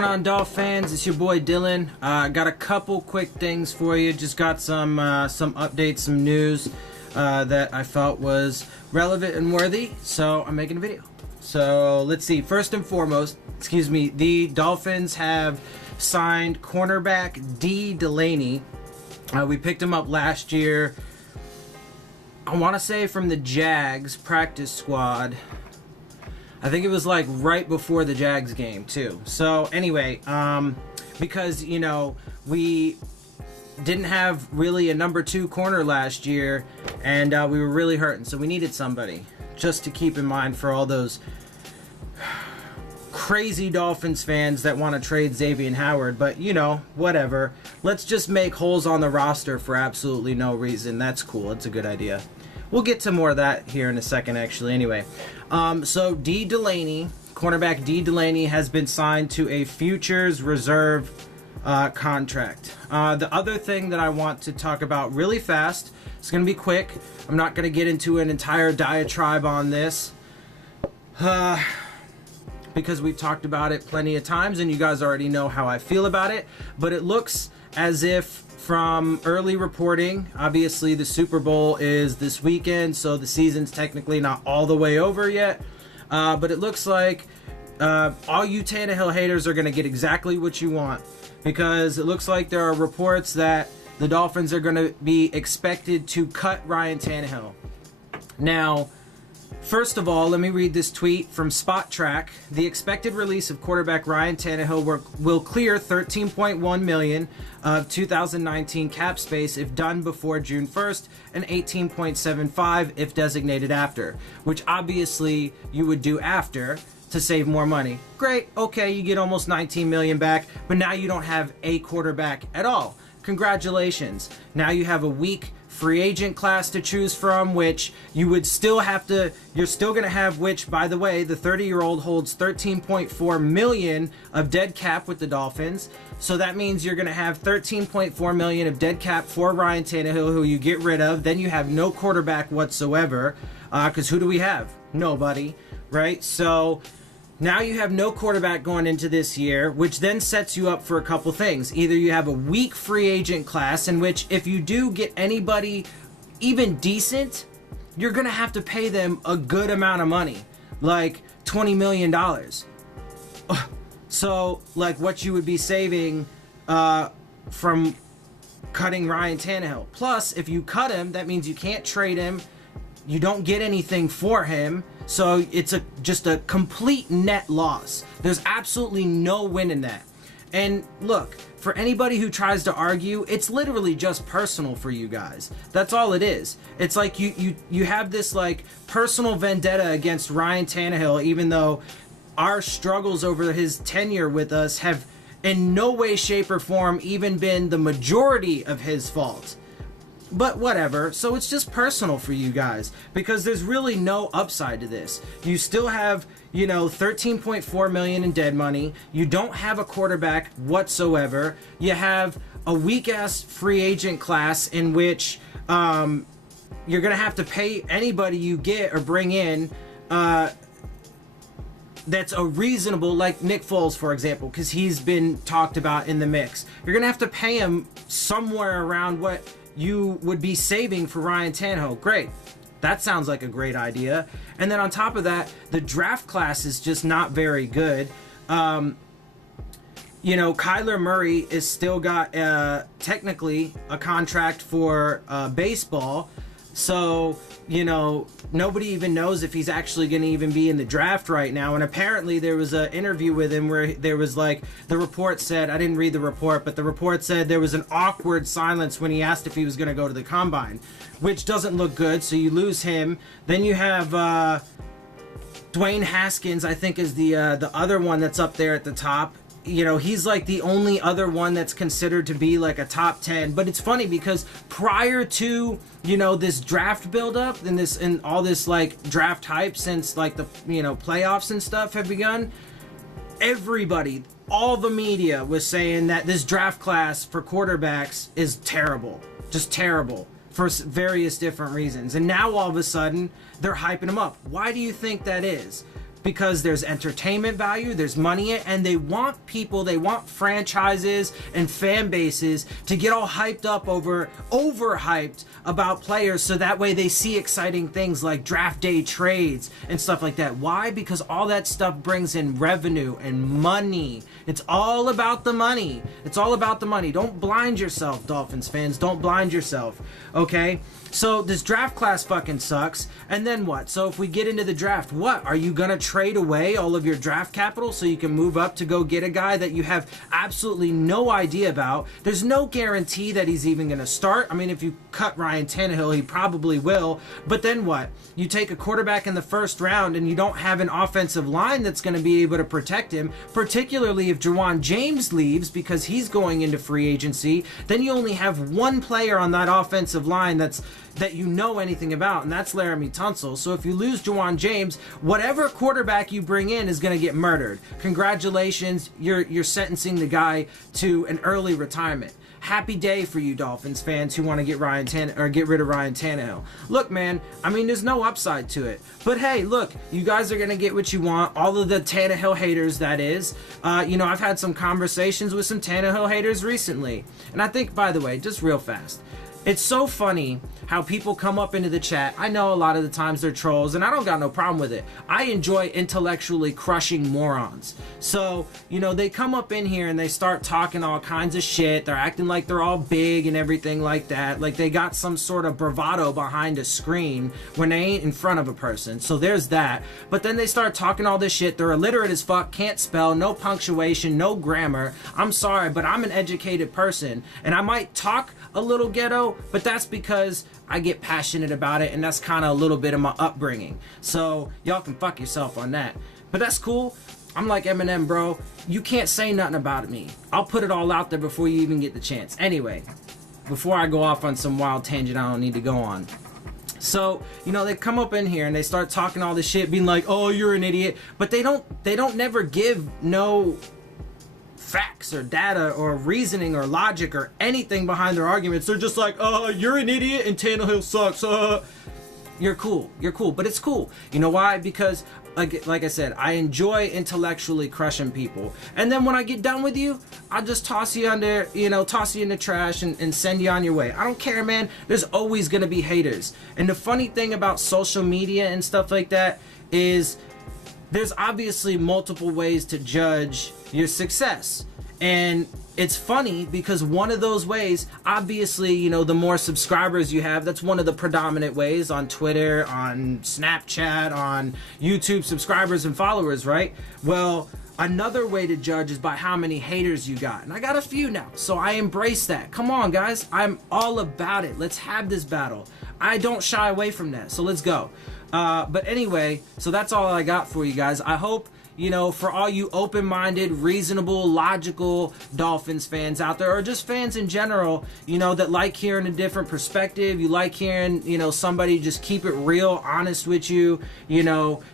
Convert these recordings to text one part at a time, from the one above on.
going on, Dolph fans? It's your boy Dillon. Got a couple quick things for you. Just got some updates, some news that I felt was relevant and worthy, so I'm making a video. So let's see. First and foremost, the Dolphins have signed cornerback Dillon. We picked him up last year, I want to say from the Jags practice squad. I think it was like right before the Jags game too. So anyway, because we didn't have really a number 2 corner last year, and we were really hurting, so we needed somebody just to keep in mind for all those crazy Dolphins fans that want to trade Xavier Howard. But whatever, let's just make holes on the roster for absolutely no reason. That's cool. It's a good idea. We'll get to more of that here in a second, actually. Anyway, so Dillon, cornerback Dillon, has been signed to a futures reserve contract. The other thing that I want to talk about really fast, it's going to be quick. I'm not going to get into an entire diatribe on this because we've talked about it plenty of times and you guys already know how I feel about it. But it looks as if, from early reporting, obviously the Super Bowl is this weekend, so the season's technically not all the way over yet, but it looks like all you Tannehill haters are going to get exactly what you want, because it looks like there are reports that the Dolphins are going to be expected to cut Ryan Tannehill. Now, first of all, let me read this tweet from Spot Track. The expected release of quarterback Ryan Tannehill will clear $13.1 million of 2019 cap space if done before June 1st, and $18.75 if designated after, which obviously you would do after to save more money. Great, okay, you get almost $19 million back, but now you don't have a quarterback at all. Congratulations. Now you have a weak free agent class to choose from, which you would still have to, you're still going to have, which, by the way, the 30-year-old holds $13.4 million of dead cap with the Dolphins. So that means you're going to have $13.4 million of dead cap for Ryan Tannehill, who you get rid of. Then you have no quarterback whatsoever, because who do we have? Nobody, right? So now you have no quarterback going into this year, which then sets you up for a couple things. Either you have a weak free agent class, in which if you do get anybody even decent, you're going to have to pay them a good amount of money, like $20 million. So, like what you would be saving from cutting Ryan Tannehill. Plus, if you cut him, that means you can't trade him. You don't get anything for him. So it's just a complete net loss. There's absolutely no win in that. And look, for anybody who tries to argue, it's literally just personal for you guys. That's all it is. It's like you have this like personal vendetta against Ryan Tannehill, even though our struggles over his tenure with us have in no way, shape, or form even been the majority of his fault. But whatever, so it's just personal for you guys, because there's really no upside to this. You still have, $13.4 million in dead money. You don't have a quarterback whatsoever. You have a weak-ass free agent class in which you're going to have to pay anybody you get or bring in that's a reasonable, like Nick Foles, for example, because he's been talked about in the mix. You're going to have to pay him somewhere around what you would be saving for Ryan Tannehill. Great. That sounds like a great idea. And then on top of that, the draft class is just not very good. Kyler Murray is still got technically a contract for baseball. So, nobody even knows if he's actually going to even be in the draft right now. And apparently there was an interview with him where there was like, the report said, I didn't read the report, but the report said there was an awkward silence when he asked if he was going to go to the combine, which doesn't look good. So you lose him. Then you have Dwayne Haskins, I think, is the other one that's up there at the top. He's like the only other one that's considered to be like a top 10. But it's funny because prior to, this draft buildup and all this like draft hype since like the, playoffs and stuff have begun, everybody, all the media was saying that this draft class for quarterbacks is terrible. Just terrible for various different reasons. And now all of a sudden they're hyping him up. Why do you think that is? because there's entertainment value, there's money, and they want people, they want franchises and fan bases to get all hyped up overhyped about players, so that way they see exciting things like draft day trades and stuff like that. Why? Because all that stuff brings in revenue and money. It's all about the money. It's all about the money. Don't blind yourself, Dolphins fans. Don't blind yourself, okay? So this draft class fucking sucks. And then what? So if we get into the draft, what? Are you going to trade away all of your draft capital so you can move up to go get a guy that you have absolutely no idea about? There's no guarantee that he's even going to start. I mean, if you cut Ryan Tannehill, he probably will. But then what? You take a quarterback in the first round and you don't have an offensive line that's going to be able to protect him, particularly if Juwan James leaves because he's going into free agency. Then you only have one player on that offensive line that you know anything about, and that's Laramie Tunsil. So if you lose Juwan James, whatever quarterback you bring in is going to get murdered. Congratulations, you're sentencing the guy to an early retirement. Happy day for you Dolphins fans who want to get get rid of Ryan Tannehill. Look, man, I mean, there's no upside to it. But hey, look, you guys are going to get what you want. All of the Tannehill haters, that is. I've had some conversations with some Tannehill haters recently. And I think, by the way, just real fast, it's so funny how people come up into the chat. I know a lot of the times they're trolls, and I don't got no problem with it. I enjoy intellectually crushing morons. So, they come up in here and they start talking all kinds of shit. They're acting like they're all big and everything like that. Like they got some sort of bravado behind a screen when they ain't in front of a person. So there's that. But then they start talking all this shit. They're illiterate as fuck, can't spell, no punctuation, no grammar. I'm sorry, but I'm an educated person. And I might talk a little ghetto, but that's because I get passionate about it, and that's kind of a little bit of my upbringing. So y'all can fuck yourself on that. But that's cool. I'm like Eminem, bro. You can't say nothing about me. I'll put it all out there before you even get the chance. Anyway, before I go off on some wild tangent I don't need to go on. So, they come up in here and they start talking all this shit, being like, oh, you're an idiot. But they don't never give no facts or data or reasoning or logic or anything behind their arguments. They're just like, you're an idiot and Tannehill sucks. You're cool. But it's cool. You know why? Because like I said, I enjoy intellectually crushing people. And then when I get done with you, I'll just toss you in the trash and send you on your way. I don't care, man. There's always going to be haters. And the funny thing about social media and stuff like that is there's obviously multiple ways to judge your success. And it's funny because one of those ways, obviously, the more subscribers you have, that's one of the predominant ways on Twitter, on Snapchat, on YouTube, subscribers and followers, right? Well, another way to judge is by how many haters you got. And I got a few now, so I embrace that. Come on, guys. I'm all about it. Let's have this battle. I don't shy away from that, so let's go. But anyway, so that's all I got for you guys. I hope, for all you open-minded, reasonable, logical Dolphins fans out there, or just fans in general, that like hearing a different perspective, you like hearing, somebody just keep it real, honest with you,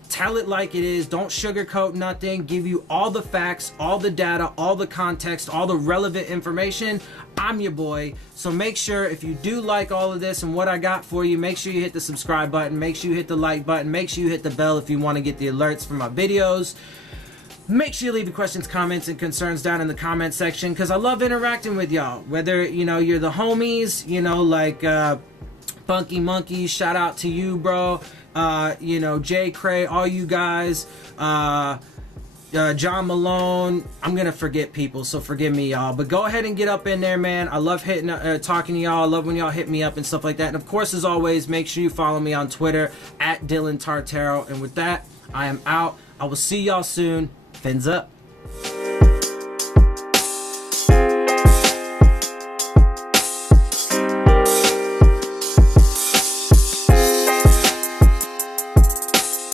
tell it like it is, don't sugarcoat nothing, give you all the facts, all the data, all the context, all the relevant information. I'm your boy. So make sure, if you do like all of this and what I got for you, make sure you hit the subscribe button, make sure you hit the like button, make sure you hit the bell if you want to get the alerts for my videos. Make sure you leave your questions, comments, and concerns down in the comment section, because I love interacting with y'all. Whether, you're the homies, like Funky Monkey, shout out to you, bro. Jay Cray, all you guys. John Malone, I'm gonna forget people, so forgive me, y'all, but go ahead and get up in there, man. I love talking to y'all. I love when y'all hit me up and stuff like that. And of course, as always, make sure you follow me on Twitter at Dillon Tartaro. And with that, I am out. I will see y'all soon. Fins up.